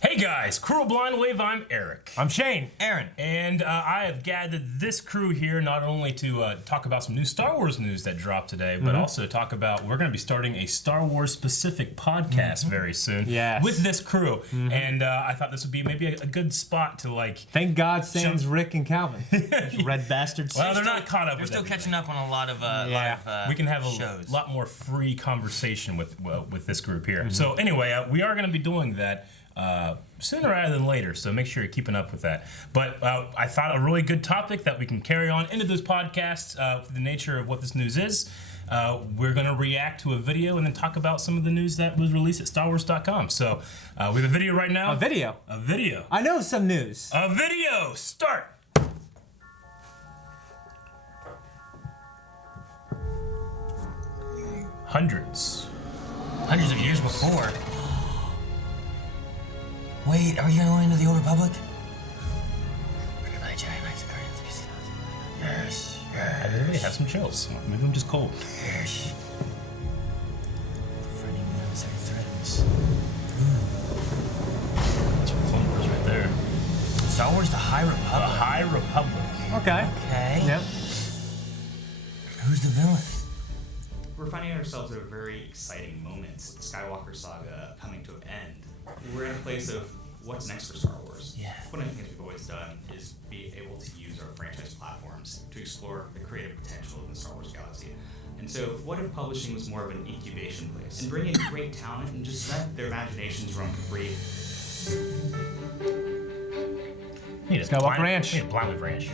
Hey guys, Cruel Blind Wave, I'm Eric. I'm Shane. Aaron. And I have gathered this crew here not only to talk about some new Star Wars news that dropped today, but also to talk about, we're going to be starting a Star Wars specific podcast very soon with this crew. And I thought this would be maybe a good spot to like... Thank God sans Rick and Calvin. Red bastards. Well, they're not caught up They're with still everything. catching up on a lot of we can have shows. a lot more free conversation with this group here. So anyway, we are going to be doing that sooner rather than later, so make sure you're keeping up with that. But I thought a really good topic that we can carry on into this podcast for the nature of what this news is. We're going to react to a video and then talk about some of the news that was released at StarWars.com. So we have a video right now. A video? A video. I know some news. A video! Start! Hundreds Hundreds of years before. Wait, are we going into the Old Republic? Yes, I literally have some chills. Maybe I'm just cold. yes. Threatening the emissary threatens. That's your Clone Wars right there. Star Wars: The High The Republic. High Republic. Okay. Okay. Yep. Who's the villain? We're finding ourselves at a very exciting moment with the Skywalker saga coming to an end. We're in a place of what's next for Star Wars. Yeah. One of the things we've always done is be able to use our franchise platforms to explore the creative potential in the Star Wars galaxy. And so, what if publishing was more of an incubation place and bring in great talent and just let their imaginations roam free? Skywalker Ranch. We need a Blind Wave Ranch.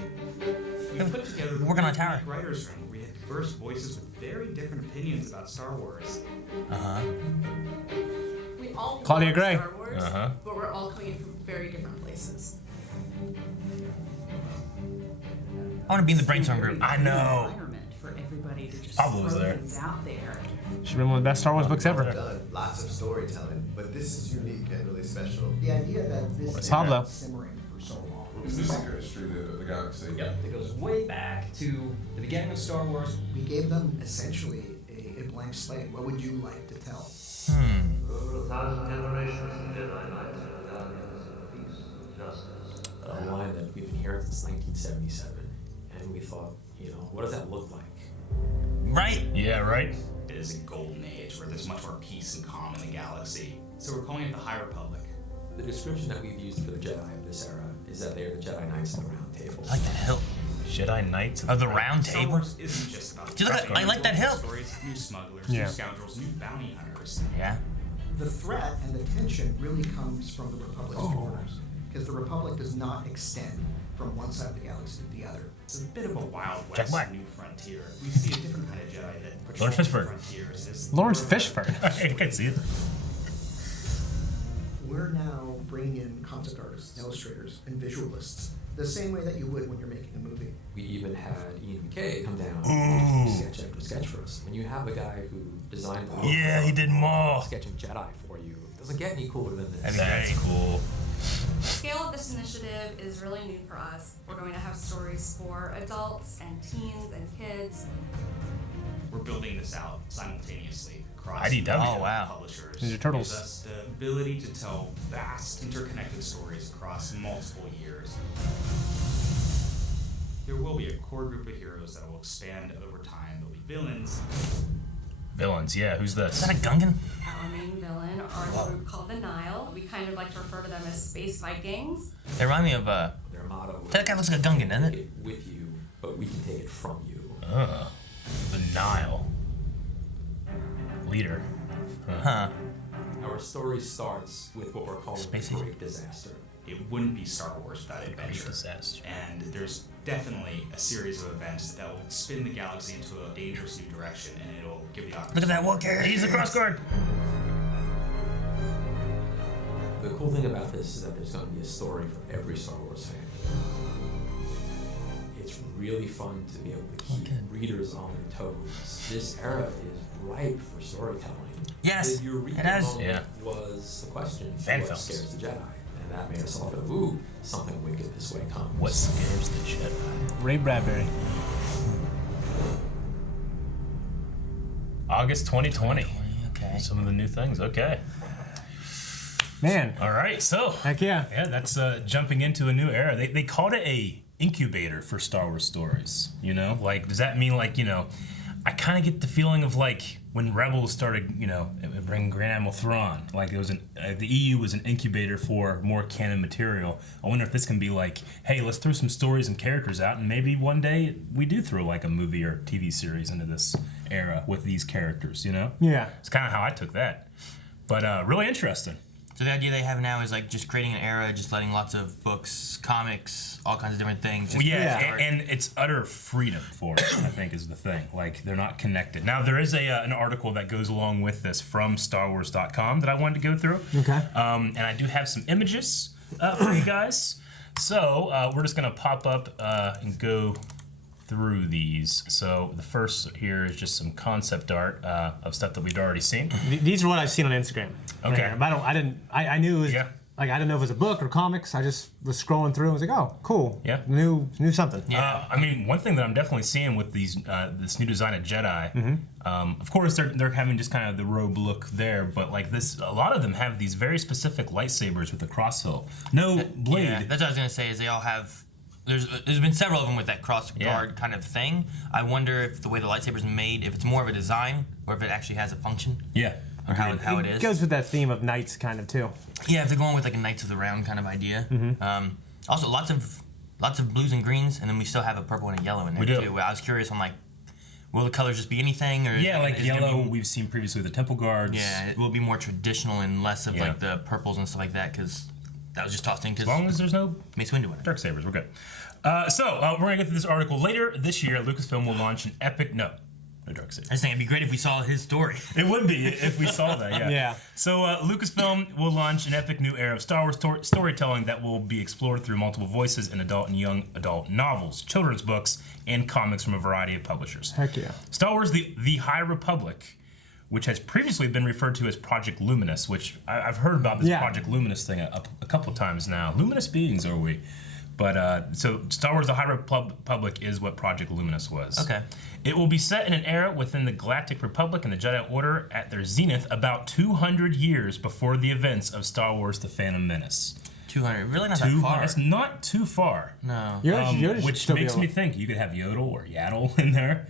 We put together the Working on a tower. writers' room where we had diverse voices with very different opinions about Star Wars. We all Claudia love Gray. Star Wars, but we're all coming from very different places. I want to be in the brainstorm group. I know. Environment for everybody to just Pablo was throw there. things out there. She's been one of the best Star Wars books ever. Done lots of storytelling, but this is unique and really special. The idea that this thing Pablo. has been simmering for so long. It's the secret history of the galaxy. Yep, it goes way back to the beginning of Star Wars. We gave them essentially a blank slate. What would you like to tell? Over 1,000 generations, the Jedi Knights are the guardians of peace and justice. A line that we've inherited since 1977, and we thought, what does that look like? Right? Yeah, right? It is a golden age where there's much more peace and calm in the galaxy. So we're calling it the High Republic. The description that we've used for the Jedi of this era is that they are the Jedi Knights of the Round Table. I like that hilt. Jedi Knights Of the Round Star Table. Wars isn't just about Do you look at- I like that hilt. Stories, new smugglers, Yeah. new scoundrels, new bounty hunters. Yeah. The threat and the tension really comes from the Republic's borders, because the Republic does not extend from one side of the galaxy to the other. It's a bit of a Wild Jack West Black. new frontier. We see a different kind of Jedi that Lawrence patrols the Fishburne. frontiers. It's Lawrence more of a- Fishburne. I can see it. We're now bringing in concept artists, illustrators, and visualists, the same way that you would when you're making a movie. We even had Ian McKay come down and do sketch after sketch for us. When you have a guy who designed the Yeah, he did them all. sketching Jedi for you, it doesn't get any cooler than this. That's cool. The scale of this initiative is really new for us. We're going to have stories for adults and teens and kids. We're building this out simultaneously across IDW. Oh, wow. publishers. Ninja Turtles. Gives us the ability to tell vast interconnected stories across multiple years. There will be a core group of heroes that will expand over time. There'll be villains. Villains, yeah. Who's Is this? that a Gungan? Our main villain are a group called the Nile. We kind of like to refer to them as space Vikings. They remind me of, Their motto is, that guy looks like a Gungan, doesn't take it? it with you, but we can take it from you. The Nile. Leader. Huh. Our story starts with what we're calling Space the Age. Great Disaster. It wouldn't be Star Wars without adventure. Disaster. And there's definitely a series of events that will spin the galaxy into a dangerous new direction, and it'll give the Look at that Walker. He's a cross guard. The cool thing about this is that there's going to be a story for every Star Wars fan. It's really fun to be able to keep readers on their toes. This era is ripe for storytelling. Yes, The Eureka it has. moment Yeah. was the question, Fan what films. scares the Jedi? And that made us all go, ooh, something wicked this way comes. What scares the Jedi? Ray Bradbury. August 2020. Okay. Some of the new things. Okay. Man. All right, so Heck yeah. yeah, that's jumping into a new era. They called it a incubator for Star Wars stories. You know, like does that mean like I kind of get the feeling of like when Rebels started, bringing Grand Admiral Thrawn, like it was the EU was an incubator for more canon material. I wonder if this can be like, hey, let's throw some stories and characters out, and maybe one day we do throw like a movie or TV series into this era with these characters. Yeah. It's kind of how I took that, but really interesting. So the idea they have now is like just creating an era, just letting lots of books, comics, all kinds of different things. Just And it's utter freedom for us, I think, is the thing. Like, they're not connected. Now, there is an article that goes along with this from StarWars.com that I wanted to go through. Okay. And I do have some images for you guys. So, we're just going to pop up and go through these. So, the first here is just some concept art of stuff that we'd already seen. These are what I've seen on Instagram. Okay. Right, but I knew it was, like, I didn't know if it was a book or comics. I just was scrolling through and was like, oh, cool. Yeah. Knew something. Yeah. I mean, one thing that I'm definitely seeing with these this new design of Jedi, of course they're having just kind of the robe look there, but like a lot of them have these very specific lightsabers with the crosshill. No blade. Yeah, that's what I was gonna say. Is they all have. There's been several of them with that cross guard kind of thing. I wonder if the way the lightsaber's made, if it's more of a design or if it actually has a function. Yeah. Or how it is. It goes with that theme of knights kind of too. Yeah, if they're going with like a Knights of the Round kind of idea. Also, lots of blues and greens, and then we still have a purple and a yellow in there too. I was curious on like, will the colors just be anything, or like yellow we've seen previously with the Temple Guards. Yeah, it will be more traditional and less of like the purples and stuff like that because that was just tossed in. As long as there's no Mace Windu in it. dark sabers, we're good. So we're gonna get to this article later this year. Lucasfilm will launch an epic no dark sabers. I just think it'd be great if we saw his story. It would be if we saw that, yeah. Yeah. So Lucasfilm will launch an epic new era of Star Wars storytelling that will be explored through multiple voices in adult and young adult novels, children's books, and comics from a variety of publishers. Heck yeah. Star Wars: The High Republic, which has previously been referred to as Project Luminous, which I've heard about this Project Luminous thing a couple of times now. Luminous beings, are we? But so Star Wars: The High Republic is what Project Luminous was. Okay. It will be set in an era within the Galactic Republic and the Jedi Order at their zenith about 200 years before the events of Star Wars: The Phantom Menace. 200, really not that far. That's not too far. No. Which makes me think you could have Yodel or Yaddle in there.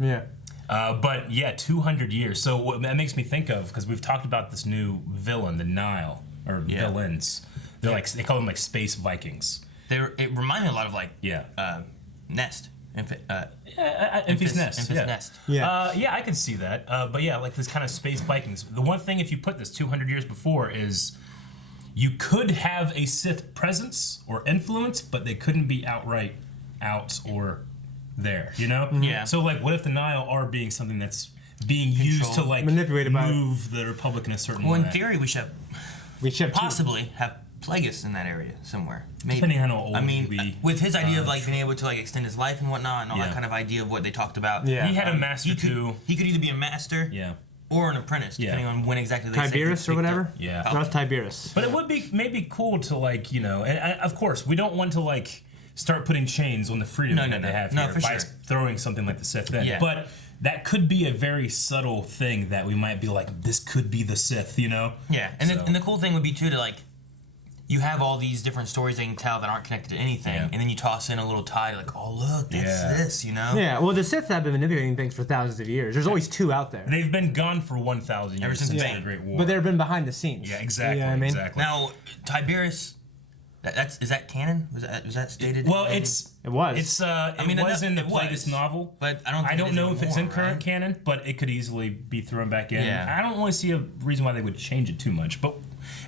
Yeah. But yeah, 200 years. So what that makes me think of, because we've talked about this new villain, the Nile, or villains. They're like, they call them like space Vikings. It reminded me a lot of like Nest. Enfys Nest. Nest. Yeah, I can see that. But yeah, like this kind of space Vikings. The one thing, if you put this 200 years before, is you could have a Sith presence or influence, but they couldn't be outright out or there, Yeah. So like, what if the Nile are being something that's being used to like manipulated move the Republic in a certain way? Well, in theory, we should possibly have Plagueis in that area somewhere. Maybe. Depending on how old he'd be. With his idea of like being able to like extend his life and whatnot, and all that kind of idea of what they talked about. Yeah. He had a master too. He could either be a master. Yeah. Or an apprentice, depending on when exactly they Tiberius or whatever? Yeah. That's Tiberius. But it would be maybe cool to like, and of course, we don't want to like start putting chains on the freedom that they have here by throwing something like the Sith in. Yeah. But that could be a very subtle thing that we might be like, this could be the Sith, Yeah, and, and the cool thing would be too to like, you have all these different stories they can tell that aren't connected to anything, and then you toss in a little tie like, oh look, that's this, Yeah, well the Sith have been manipulating things for thousands of years. There's always two out there. They've been gone for 1,000 years ever since the Great War. But they've been behind the scenes. Yeah, exactly. You know what I mean? Exactly. Now, Tiberius, is that canon? Was that stated? Well, it was. It was in the Plagueis novel, but I don't know if it's in current canon, but it could easily be thrown back in. Yeah. I don't really see a reason why they would change it too much. But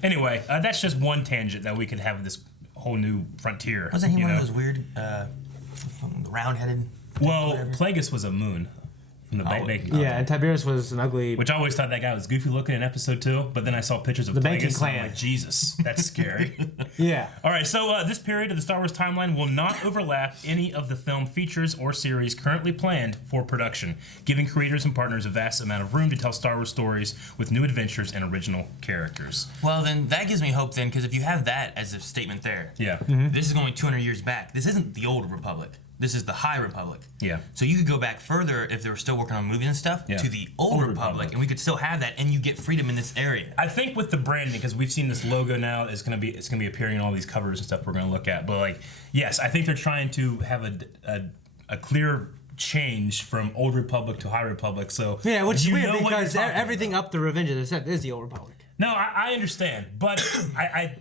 anyway, that's just one tangent that we could have this whole new frontier. Wasn't he one of those weird, round-headed? Well, Plagueis was a moon. From the baking yeah, and Tiberius was an ugly. Which I always thought that guy was goofy looking in episode 2, but then I saw pictures of the banking Plagueis clan. and I'm like, Jesus, that's scary. Yeah. All right, so this period of the Star Wars timeline will not overlap any of the film features or series currently planned for production, giving creators and partners a vast amount of room to tell Star Wars stories with new adventures and original characters. Well, then that gives me hope then, because if you have that as a statement there, yeah, this is going 200 years back. This isn't the old Republic. this is the High Republic. Yeah. So you could go back further if they were still working on movies and stuff to the Old Republic, and we could still have that, and you get freedom in this area. I think with the branding, because we've seen this logo now, it's gonna be appearing in all these covers and stuff we're gonna look at. But like, yes, I think they're trying to have a clear change from Old Republic to High Republic. So yeah, which is you weird know because everything up to Revenge of the Sith is the Old Republic. No, I understand, but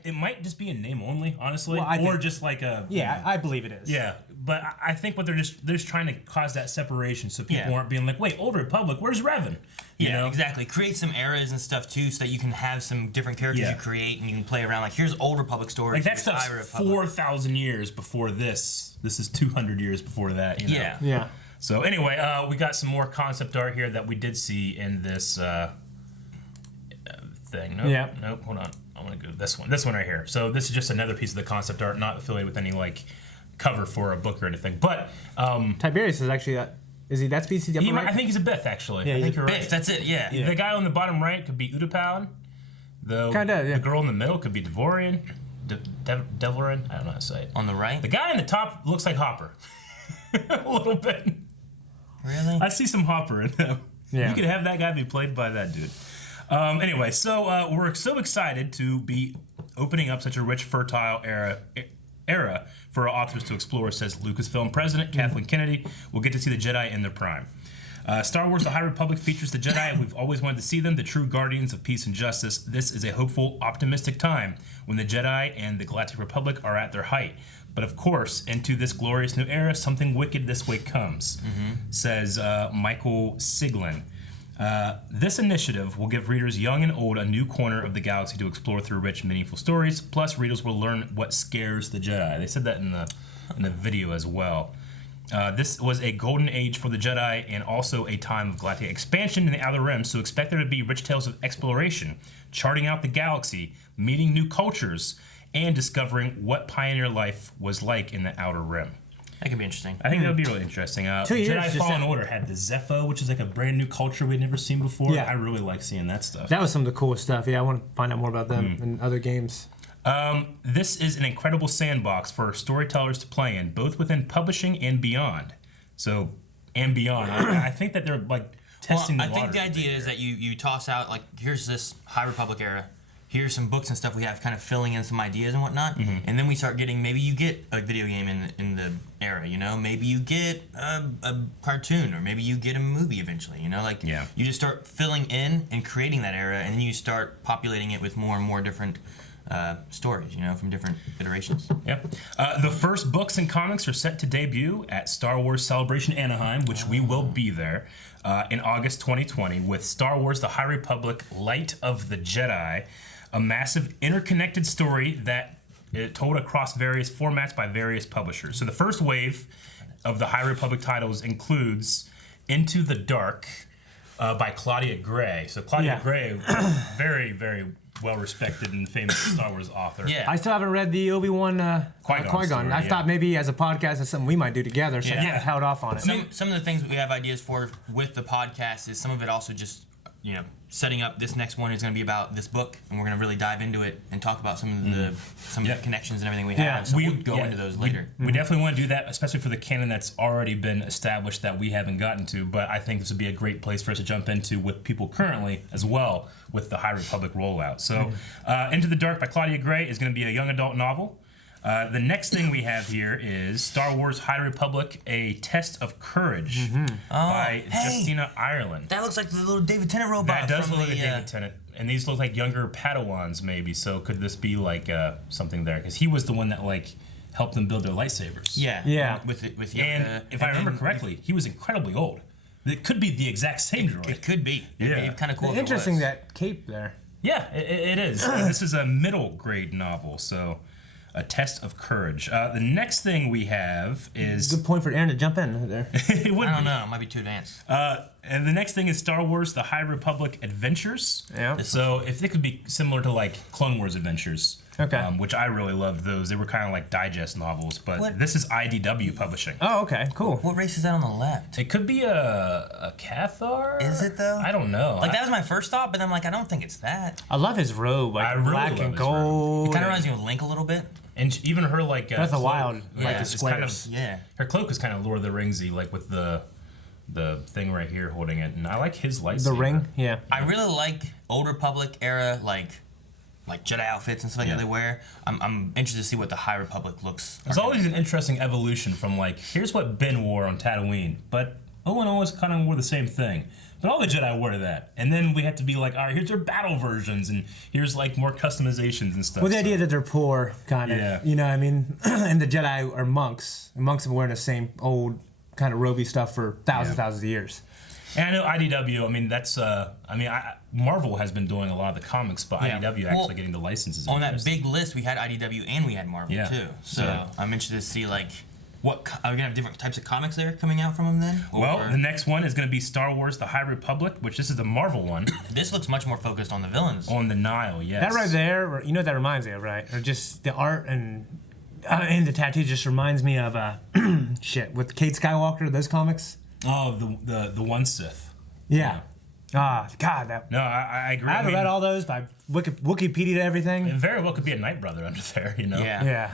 it might just be a name only, honestly, or just like a. Yeah, I believe it is. Yeah, but I think what they're just trying to cause that separation so people aren't being like, wait, Old Republic, where's Revan? You know? Exactly. Create some eras and stuff too, so that you can have some different characters you create, and you can play around. Like here's Old Republic stories. Like that stuff's 4,000 years before this. This is 200 years before that. You know? Yeah. So anyway, we got some more concept art here that we did see in this. Thing. Nope, hold on. I'm gonna go this one. This one right here. So this is just another piece of the concept art, not affiliated with any like cover for a book or anything. But Tiberius is actually is he that species? I think he's a Bith actually. Yeah, I think you're right. Bith, that's it. Yeah. The guy on the bottom right could be Utapau. The girl in the middle could be Devorian. Devorin. I don't know how to say it. On the right. The guy on the top looks like Hopper. A little bit. Really? I see some Hopper in him. Yeah. You could have that guy be played by that dude. Anyway, so we're so excited to be opening up such a rich, fertile era for our authors to explore, says Lucasfilm president Kathleen Kennedy. We'll get to see the Jedi in their prime. Star Wars The High Republic features the Jedi. We've always wanted to see them, the true guardians of peace and justice. This is a hopeful, optimistic time when the Jedi and the Galactic Republic are at their height. But of course, into this glorious new era, something wicked this way comes, says Michael Siglin. This initiative will give readers young and old a new corner of the galaxy to explore through rich, meaningful stories. Plus, readers will learn what scares the Jedi. They said that in the video as well. This was a golden age for the Jedi and also a time of galactic expansion in the Outer Rim, so expect there to be rich tales of exploration, charting out the galaxy, meeting new cultures, and discovering what pioneer life was like in the Outer Rim. That could be interesting. I think that would be really interesting. Jedi Fallen Order had the Zepho, which is like a brand new culture we'd never seen before. Yeah. I really like seeing that stuff. That was some of the coolest stuff. Yeah, I want to find out more about them in other games. This is an incredible sandbox for storytellers to play in, both within publishing and beyond. So, and beyond. I think that they're like testing the waters. I think the idea is that you toss out, like, here's this High Republic era. Here's some books and stuff we have kind of filling in some ideas and whatnot. And then we start getting, maybe you get a video game in the era, you know? Maybe you get a cartoon, or maybe you get a movie eventually, you know? Like, you just start filling in and creating that era, and then you start populating it with more and more different stories, you know, from different iterations. Yep. The first books and comics are set to debut at Star Wars Celebration Anaheim, which we will be there in August 2020 with Star Wars The High Republic Light of the Jedi, a massive interconnected story that told across various formats by various publishers. So the first wave of the High Republic titles includes Into the Dark by Claudia Gray. So Claudia Gray, very, very well-respected and famous Star Wars author. Yeah. I still haven't read the Obi-Wan Qui-Gon. I thought maybe as a podcast it's something we might do together, so I held off on it. Some of the things we have ideas for with the podcast is some of it also just, you know, setting up this next one is going to be about this book, and we're going to really dive into it and talk about some of the connections and everything we have. So we'll go into those later. We definitely want to do that, especially for the canon that's already been established that we haven't gotten to. But I think this would be a great place for us to jump into with people currently as well with the High Republic rollout. So, Into the Dark by Claudia Gray is going to be a young adult novel. The next thing we have here is Star Wars High Republic, A Test of Courage by Justina Ireland. That looks like the little David Tennant robot. That does look like David Tennant. And these look like younger Padawans maybe, so could this be like something there? Because he was the one that like helped them build their lightsabers. Yeah. With Yoda. And if I remember correctly, he was incredibly old. It could be the exact same droid. It could be. Yeah. It'd be kind of cool. Interesting that cape there. Yeah, it is. This is a middle grade novel, so A Test of Courage. The next thing we have is... Good point for Aaron to jump in there. I don't know. It might be too advanced. And the next thing is Star Wars The High Republic Adventures. Yeah. So if they could be similar to like Clone Wars Adventures, which I really loved those. They were kind of like digest novels, but this is IDW publishing. Oh, okay, cool. What race is that on the left? It could be a Cathar. Is it though? I don't know. Like that was my first thought, but I'm like, I don't think it's that. I love his robe, like I really black love and his gold. It kind of reminds me of Link a little bit. And even her like Breath of cloak, Wild, like the is squares. Her cloak is kind of Lord of the Ringsy, like with the thing right here holding it, and I like his lightsaber. The ring, yeah. I really like Old Republic era, like Jedi outfits and stuff like that they wear. I'm interested to see what the High Republic looks. There's always an interesting evolution from like, here's what Ben wore on Tatooine, but Owen always kind of wore the same thing. But all the Jedi wore that, and then we had to be like, all right, here's their battle versions, and here's like more customizations and stuff. Well, the idea that they're poor, kind of. Yeah. You know what I mean? And the Jedi are monks. And monks have been wearing the same old kind of roby stuff for thousands of years. And I know IDW. I mean, that's. Marvel has been doing a lot of the comics, but IDW actually getting the licenses. On that big list, we had IDW and we had Marvel too. So I'm interested to see like. What are we gonna have different types of comics there coming out from them then? Well, the next one is gonna be Star Wars: The High Republic, which this is the Marvel one. This looks much more focused on the villains. On the Nile, yes. That right there, you know what that reminds me of, right? Or just the art and the tattoo just reminds me of with Kate Skywalker, those comics. Oh, the one Sith. Yeah. God, that. No, I agree. I haven't read all those, but I Wikipedia everything. It very well could be a Night Brother under there, you know. Yeah.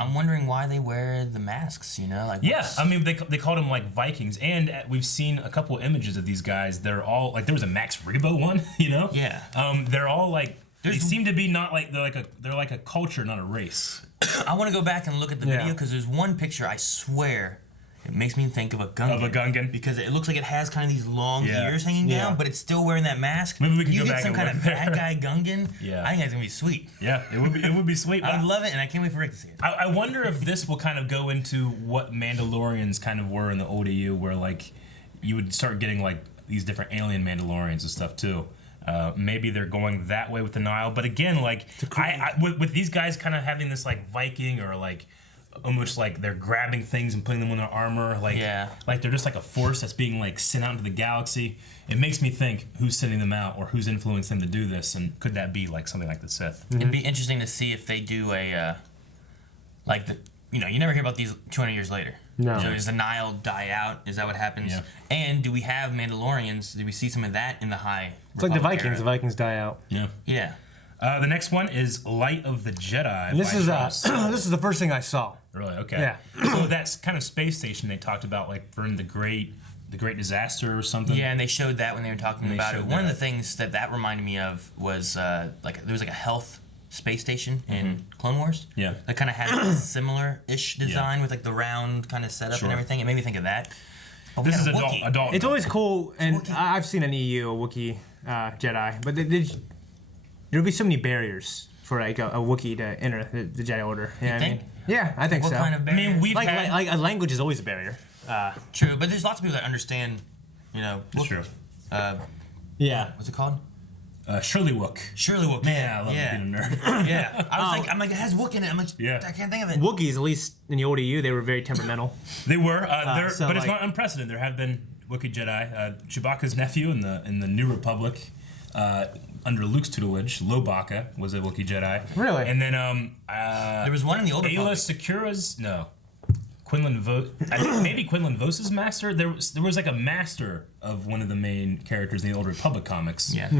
I'm wondering why they wear the masks, you know, like. Yeah, I mean they called them like Vikings, and we've seen a couple images of these guys. They're all like, there was a Max Rebo one, you know. Yeah. They're all like, they seem to be not like they're like a culture, not a race. I want to go back and look at the video because there's one picture I swear. It makes me think of a Gungan. Of a Gungan? Because it looks like it has kind of these long ears hanging down, but it's still wearing that mask. Maybe we can you go get back some and kind look of there. bad guy Gungan. Yeah. I think that's going to be sweet. Yeah, it would be sweet. I would love it, and I can't wait for Rick to see it. I wonder if this will kind of go into what Mandalorians kind of were in the old EU, where like you would start getting like these different alien Mandalorians and stuff too. Maybe they're going that way with the Nile, but again, like with these guys kind of having this like Viking or like almost like they're grabbing things and putting them on their armor, like they're just like a force that's being like sent out into the galaxy. It makes me think who's sending them out or who's influenced them to do this, and could that be like something like the Sith? It'd be interesting to see if they do a you never hear about these 200 years later. No. So does the Nile die out? Is that what happens? Yeah. And do we have Mandalorians? Do we see some of that in the High? It's like the Republic Vikings. era? The Vikings die out. Yeah. Yeah. The next one is Light of the Jedi. And this by is Charles this is the first thing I saw. Really? Okay. Yeah. So that's kind of space station they talked about, like during the Great Disaster or something. Yeah, and they showed that when they were talking They about it. showed One of that. the things that reminded me of was like there was like a health space station in Clone Wars. Yeah. That kind of had a similar-ish design with like the round kind of setup and everything. It made me think of that. But we This is had a Wookiee. adult. It's always cool, and I've seen an EU, a Wookiee Jedi, but there'll be so many barriers for like a Wookiee to enter the Jedi Order. You know what I mean? Yeah, I think What so. kind of barrier? I mean, we've like, had. like a language is always a barrier. True, but there's lots of people that understand, It's true. Yeah. What's it called? Shirley Wook. Shirley Wook. Man, I love being a nerd. Yeah. I'm like, it has Wook in it. I'm like, I can't think of it. Wookiees, at least in the old EU, they were very temperamental. They were, so, but it's like- not unprecedented. There have been Wookiee Jedi. Chewbacca's nephew in the New Republic, under Luke's tutelage, Lobaka was a Wookiee Jedi. Really? And then There was one in the Old Ayla Republic. Secura's Quinlan maybe Quinlan Vose's master. There was like a master of one of the main characters in the Old Republic comics. Yeah.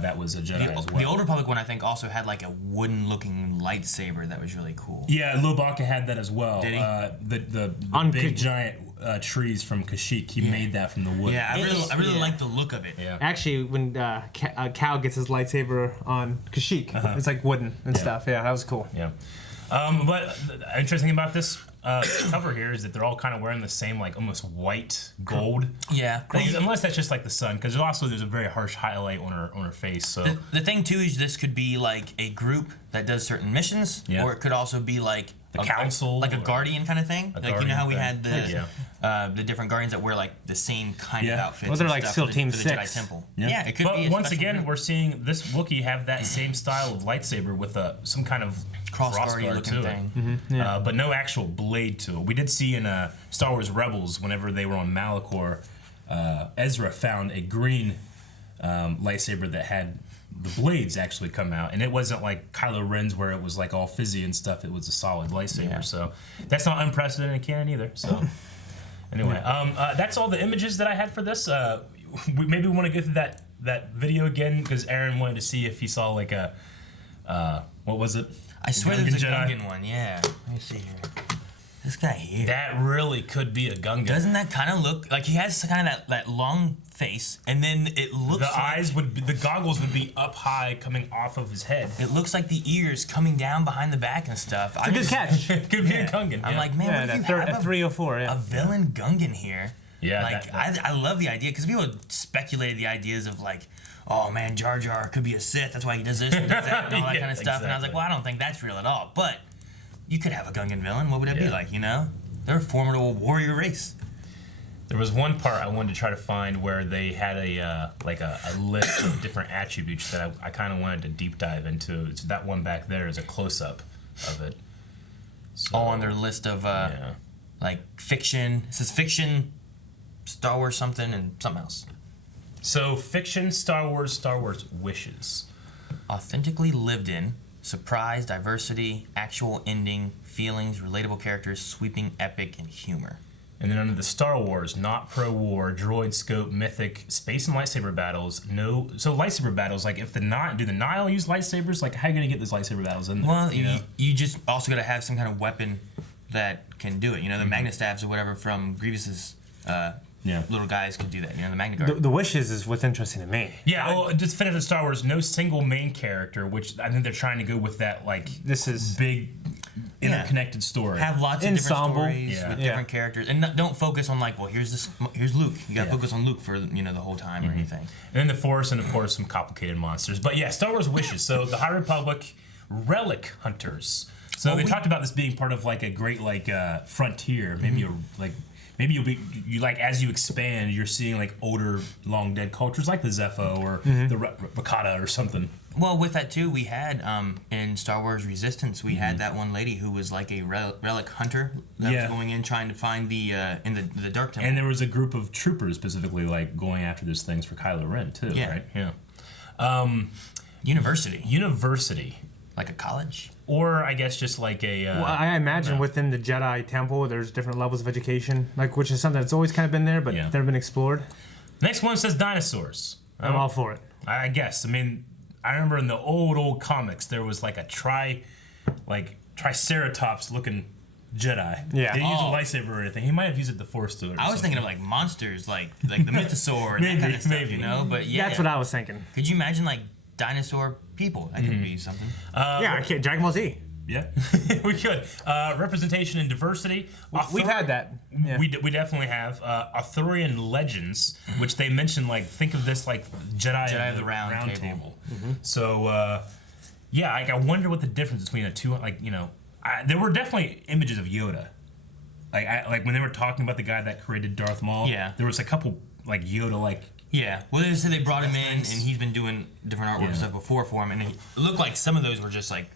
That was a Jedi as well. The Old Republic one, I think, also had like a wooden-looking lightsaber that was really cool. Yeah, Lobaka had that as well. Did he? The On big Kashyyyk. giant trees from Kashyyyk. He made that from the wood. Yeah, I really like the look of it. Yeah. Actually, when Cal gets his lightsaber on Kashyyyk, it's like wooden and stuff. Yeah, that was cool. Yeah. But the interesting thing about this cover here is that they're all kind of wearing the same, like almost white gold. Yeah. Unless that's just like the sun, because there's a very harsh highlight on her face. So The thing too is this could be like a group that does certain missions, or it could also be like the council, like a guardian kind of thing. Like you know how we had the different guardians that wear like the same kind of outfits. Well, they're and like stuff SEAL for Team the Jedi 6. Temple. Yeah. Yeah, it could but be. Once again, we're seeing this Wookiee have that same style of lightsaber with some kind kind of crossguard looking to thing. it, but no actual blade to it. We did see in Star Wars Rebels, whenever they were on Malachor, Ezra found a green lightsaber that had the blades actually come out, and it wasn't like Kylo Ren's where it was like all fizzy and stuff. It was a solid lightsaber, so that's not unprecedented in canon either. So anyway, that's all the images that I had for this. Maybe we want to go through that video again because Aaron wanted to see if he saw like a what was it? I swear there's a Jedi. Gungan one. Yeah. Let me see here. This guy here. That really could be a Gungan. Doesn't that kind of look like he has kind of that long face, and then it looks the eyes would be, the goggles would be up high coming off of his head. It looks like the ears coming down behind the back and stuff. It's a good catch. Could be a Gungan. I'm like, man, what if you have a 304, a villain Gungan here? Yeah, like I love the idea because people speculated the ideas of like, oh man, Jar Jar could be a Sith. That's why he does this and does that and all that kind of stuff. And I was like, well, I don't think that's real at all. But you could have a Gungan villain. What would it be like? You know, they're a formidable warrior race. There was one part I wanted to try to find where they had a list of different attributes that I kind of wanted to deep dive into. It's that one back there is a close up of it. So, all on their list of like fiction. It says fiction, Star Wars something, and something else. So fiction, Star Wars wishes. Authentically lived in, surprise, diversity, actual ending, feelings, relatable characters, sweeping, epic, and humor. And then under the Star Wars, not pro-war, droid scope, mythic, space and lightsaber battles. No, so lightsaber battles. Like, if do the Nile use lightsabers? Like, how are you gonna get those lightsaber battles in there? Well, you just also got to have some kind of weapon that can do it. You know, the Magna Staves or whatever from Grievous's little guys could do that. You know, the Magna Guard. The wishes is what's interesting to me. Yeah, well, just finish the Star Wars. No single main character, which I think they're trying to go with that. Like, this is big interconnected story. Have lots of Ensemble. different stories with different characters, and don't focus on like, well, here's Luke. You got to focus on Luke for the whole time or anything. And then the Force, and of course some complicated monsters. But yeah, Star Wars wishes. So the High Republic relic hunters. So they talked about this being part of like a great like frontier. Maybe maybe you like as you expand, you're seeing like older, long dead cultures like the Zepho or the Rakata or something. Well, with that too, we had in Star Wars Resistance, we had that one lady who was like a relic hunter that was going in trying to find the in the Dark Temple. And there was a group of troopers specifically like going after those things for Kylo Ren too, right? Yeah. University. Like a college? Or I guess just like a... well, I imagine within the Jedi Temple, there's different levels of education, like which is something that's always kind of been there, but never been explored. Next one says dinosaurs. I'm all for it. I guess. I mean, I remember in the old comics, there was like a Triceratops-looking Jedi. Yeah. Didn't use a lightsaber or anything. He might have used it the Force to it. I was thinking of like monsters, like the Mythosaur and that kind of stuff, you know? But yeah. That's what I was thinking. Could you imagine like dinosaur people? That could be something. Yeah, I can't. Dragon Ball Z. Yeah, we could. Representation and diversity. We've had that. Yeah. We definitely have. Arthurian legends, which they mention, like, think of this like Jedi of the Round Table. So, like, I wonder what the difference between there were definitely images of Yoda. Like when they were talking about the guy that created Darth Maul, there was a couple, like, Yoda, yeah, well, they said they brought him in, and he's been doing different artwork and stuff before for him, and it looked like some of those were just like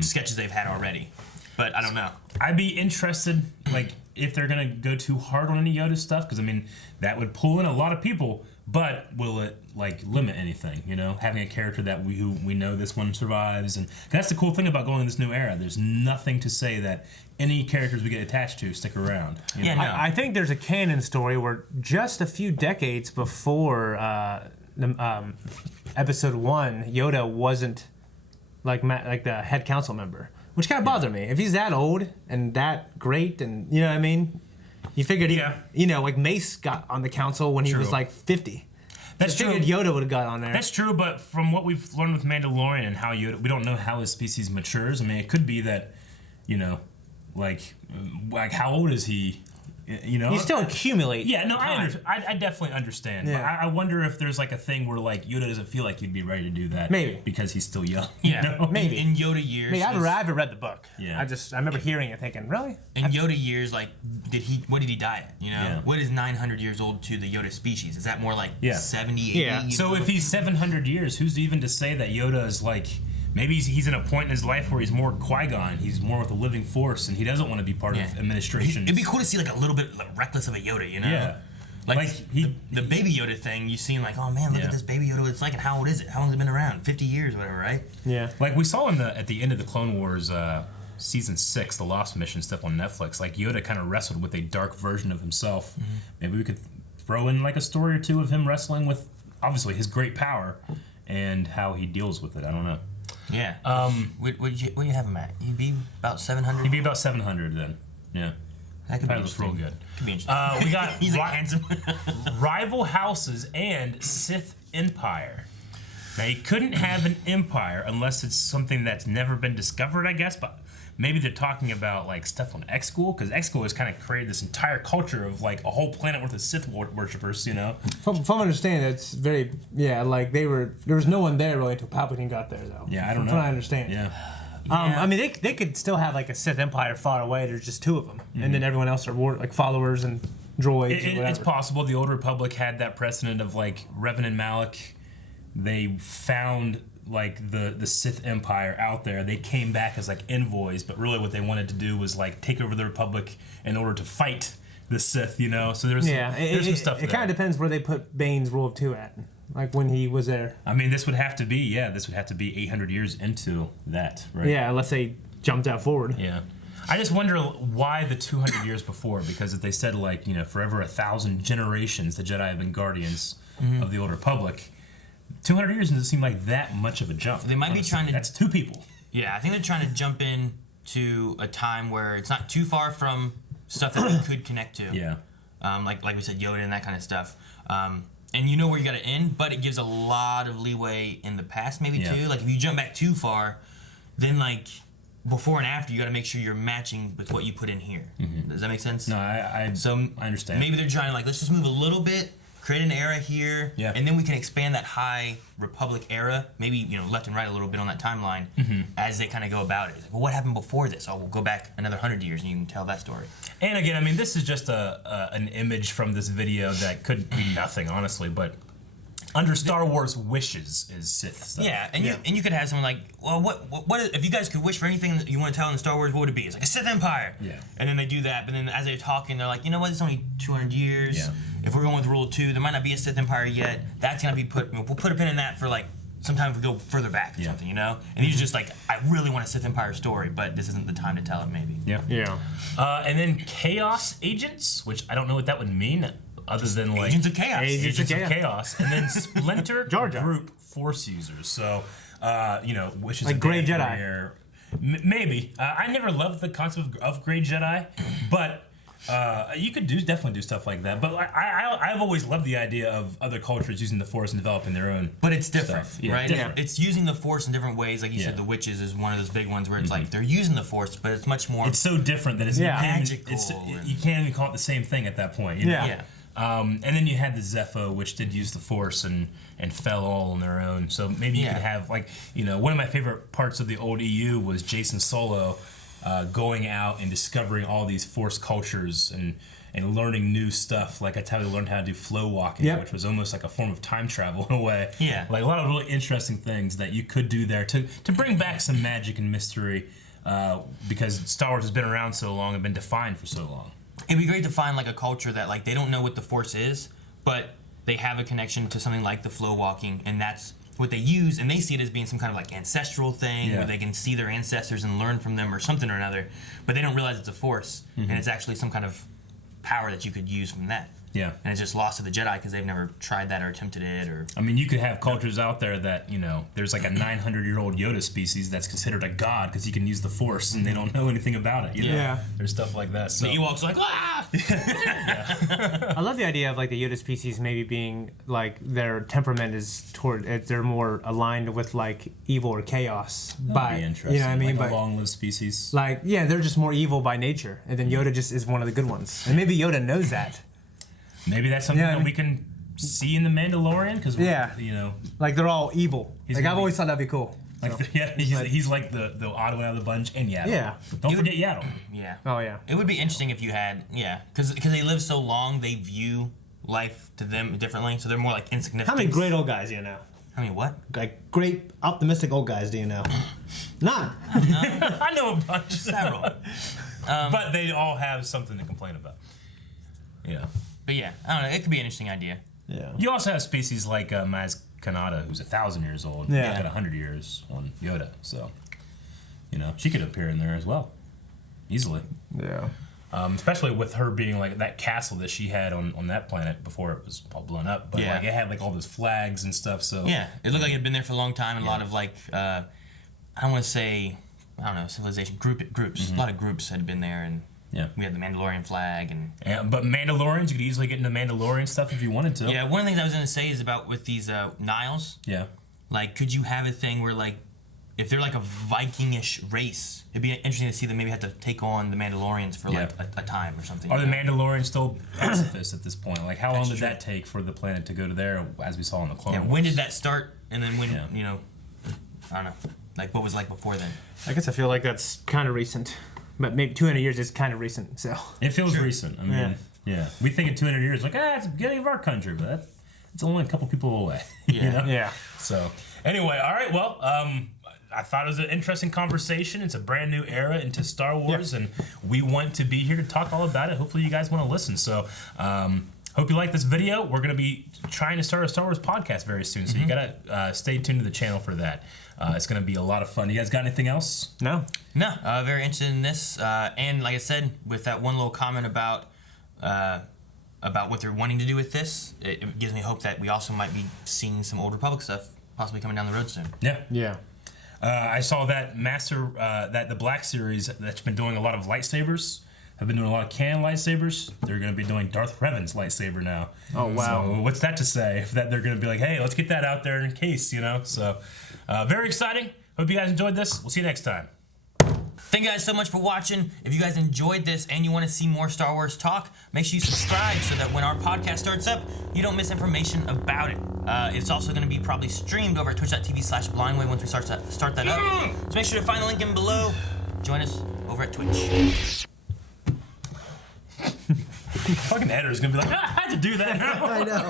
sketches they've had already. But I don't know. I'd be interested, like, if they're gonna go too hard on any Yoda stuff, because I mean that would pull in a lot of people. But will it like limit anything? You know, having a character that we know this one survives, and that's the cool thing about going in this new era. There's nothing to say that any characters we get attached to stick around. Yeah, no. I think there's a canon story where just a few decades before Episode 1, Yoda wasn't like the head council member, which kind of bothered me. If he's that old and that great, and you know what I mean. You figured, like Mace got on the council when he was like 50. That's true. Figured Yoda would have got on there. That's true, but from what we've learned with Mandalorian and how Yoda, we don't know how his species matures. I mean, it could be that, like how old is he? You still accumulate. Yeah, no, I definitely understand. Yeah. But I wonder if there's like a thing where like Yoda doesn't feel like he'd be ready to do that. Maybe because he's still young. Yeah, maybe in Yoda years. I haven't read the book. Yeah, I remember hearing it, thinking, really? In Yoda years, like, what did he die at? You know, what is 900 years old to the Yoda species? Is that more like 70, 80? Yeah. So if he's 700 years, who's even to say that Yoda is like? Maybe he's in a point in his life where he's more Qui-Gon. He's more with the living force, and he doesn't want to be part of administration. It'd be cool to see like a little bit reckless of a Yoda, you know? Yeah. Like the baby Yoda thing, you've seen like, oh man, look at this baby Yoda. It's like, and how old is it? How long has it been around? 50 years or whatever, right? Yeah. Like we saw at the end of the Clone Wars season 6, the Lost Mission stuff on Netflix. Like Yoda kind of wrestled with a dark version of himself. Maybe we could throw in like a story or two of him wrestling with obviously his great power and how he deals with it. I don't know. Yeah. What do you have him at? He'd be about 700. He'd be about 700 then. Yeah. That could be looks real good. Could be interesting. We got He's handsome. rival houses and Sith Empire. Now you couldn't have an empire unless it's something that's never been discovered, I guess. But maybe they're talking about like stuff on X School, because X School has kind of created this entire culture of like a whole planet worth of Sith worshippers. You know. From understanding, it's very like there was no one there really until Palpatine got there though. Yeah, I don't know. From what I understand. Yeah. I mean, they could still have like a Sith Empire far away. There's just two of them, and then everyone else are like followers and droids. Or whatever. It's possible. The Old Republic had that precedent of like Revan and Malak. They found like the Sith Empire out there. They came back as like envoys, but really what they wanted to do was like take over the Republic in order to fight the Sith. You know, so there's some stuff. It kind of depends where they put Bane's Rule of Two at. Like when he was there. I mean, this would have to be 800 years into that, right? Yeah, unless they jumped that forward. Yeah. I just wonder why the 200 years before, because if they said like, forever 1,000 generations the Jedi have been guardians of the Old Republic, 200 years doesn't seem like that much of a jump. They might be trying to... That's two people. Yeah, I think they're trying to jump in to a time where it's not too far from stuff that we could connect to. Yeah. Like we said, Yoda and that kind of stuff. And you know where you got to end, but it gives a lot of leeway in the past maybe too. Like if you jump back too far, then like before and after you got to make sure you're matching with what you put in here. Does that make sense? No, I understand. Maybe they're trying to like, let's just move a little bit, create an era here, and then we can expand that High Republic era, maybe left and right a little bit on that timeline as they kind of go about it. Like, well, what happened before this? Oh, we'll go back another 100 years and you can tell that story. And again, I mean, this is just an image from this video that could be nothing, honestly, but under Star Wars wishes is Sith stuff. Yeah, and you could have someone like, well, what if you guys could wish for anything that you want to tell in Star Wars, what would it be? It's like a Sith Empire. Yeah. And then they do that, but then as they're talking, they're like, you know what? It's only 200 years. Yeah. If we're going with Rule 2, there might not be a Sith Empire yet. That's gonna be we'll put a pin in that for like sometime if we go further back or something, And he's just like, I really want a Sith Empire story, but this isn't the time to tell it, maybe. Yeah. Yeah. And then Chaos Agents, which I don't know what that would mean, other than like Agents of Chaos. Agents of Chaos. And then Splinter Group Force Users. So, which is like a Grey bad Jedi. career. Maybe. I never loved the concept of Grey Jedi, but you could definitely do stuff like that. But I've always loved the idea of other cultures using the Force and developing their own. But it's different, stuff. Yeah, right? different. It's using the Force in different ways. Like you said, the witches is one of those big ones where it's like they're using the Force, but it's much more. It's so different that it's magical. You can't even call it the same thing at that point. You know? Yeah. And then you had the Zepho, which did use the Force and fell all on their own. So maybe you could have one of my favorite parts of the old EU was Jason Solo going out and discovering all these Force cultures and learning new stuff. Like that's how he learned how to do flow walking, which was almost like a form of time travel in a way. Yeah. Like a lot of really interesting things that you could do there to bring back some magic and mystery because Star Wars has been around so long and been defined for so long. It'd be great to find like a culture that like they don't know what the Force is, but they have a connection to something like the flow walking, and that's what they use, and they see it as being some kind of like ancestral thing where they can see their ancestors and learn from them or something or another, but they don't realize it's a Force, and it's actually some kind of power that you could use from that. Yeah. And it's just lost to the Jedi because they've never tried that or attempted it. Or I mean, you could have cultures out there that, there's like a 900-year-old Yoda species that's considered a god because he can use the Force and they don't know anything about it. You know? Yeah. There's stuff like that. So. The Ewoks like, ah! I love the idea of like the Yoda species maybe being like their temperament is they're more aligned with like evil or chaos. That'd be interesting. You know what I mean? Like but a long-lived species. Like, they're just more evil by nature, and then Yoda just is one of the good ones, and maybe Yoda knows that. Maybe that's something that we can see in The Mandalorian, because like they're all evil. Like I've always thought that'd be cool. Like, he's like the odd one out of the bunch, and Yaddle. Yeah. Don't forget Yaddle. Yeah. Oh yeah. It would be interesting if you had because they live so long, they view life to them differently, so they're more like insignificant. How many great old guys do you know? How many what? Like great optimistic old guys do you know? None. I know a bunch. Several. But they all have something to complain about. Yeah. But yeah, I don't know. It could be an interesting idea. Yeah. You also have species like Maz Kanata, who's 1,000 years old. Yeah. Got 100 years on Yoda, so she could appear in there as well, easily. Yeah. Especially with her being like that castle that she had on that planet before it was all blown up. But like it had like all those flags and stuff. So yeah, it looked like it had been there for a long time, and a lot of like I don't want to say, I don't know, civilization, groups. A lot of groups had been there, and we had the Mandalorian flag. But Mandalorians, you could easily get into Mandalorian stuff if you wanted to. Yeah, one of the things I was going to say is about with these Niles. Yeah. Like, could you have a thing where, like, if they're like a Viking-ish race, it'd be interesting to see them maybe have to take on the Mandalorians for like a time or something. Are the Mandalorians still pacifists at this point? Like, how long did that take for the planet to go to there, as we saw in the Clone Wars? When did that start? And then when, you know, I don't know, like what was like before then? I guess I feel like that's kind of recent, but maybe 200 years is kind of recent. So it feels recent. I mean, we think in 200 years, like, it's the beginning of our country, but it's only a couple people away. You know? Yeah. So anyway, all right. Well, I thought it was an interesting conversation. It's a brand new era into Star Wars, and we want to be here to talk all about it. Hopefully, you guys want to listen. So. Hope you like this video. We're going to be trying to start a Star Wars podcast very soon, so you got to stay tuned to the channel for that. It's going to be a lot of fun. You guys got anything else? No. Very interested in this. And like I said, with that one little comment about what they're wanting to do with this, it gives me hope that we also might be seeing some Old Republic stuff possibly coming down the road soon. Yeah. I saw that the Black Series that's been doing a lot of lightsabers. Have been doing a lot of canon lightsabers. They're going to be doing Darth Revan's lightsaber now. Oh, wow. So what's that to say? If that they're going to be like, hey, let's get that out there in case, you know? So very exciting. Hope you guys enjoyed this. We'll see you next time. Thank you guys so much for watching. If you guys enjoyed this and you want to see more Star Wars talk, make sure you subscribe so that when our podcast starts up, you don't miss information about it. It's also going to be probably streamed over at twitch.tv/blindway once we start that up. So make sure to find the link in below. Join us over at Twitch. Fucking editor's gonna be like, I had to do that. I know.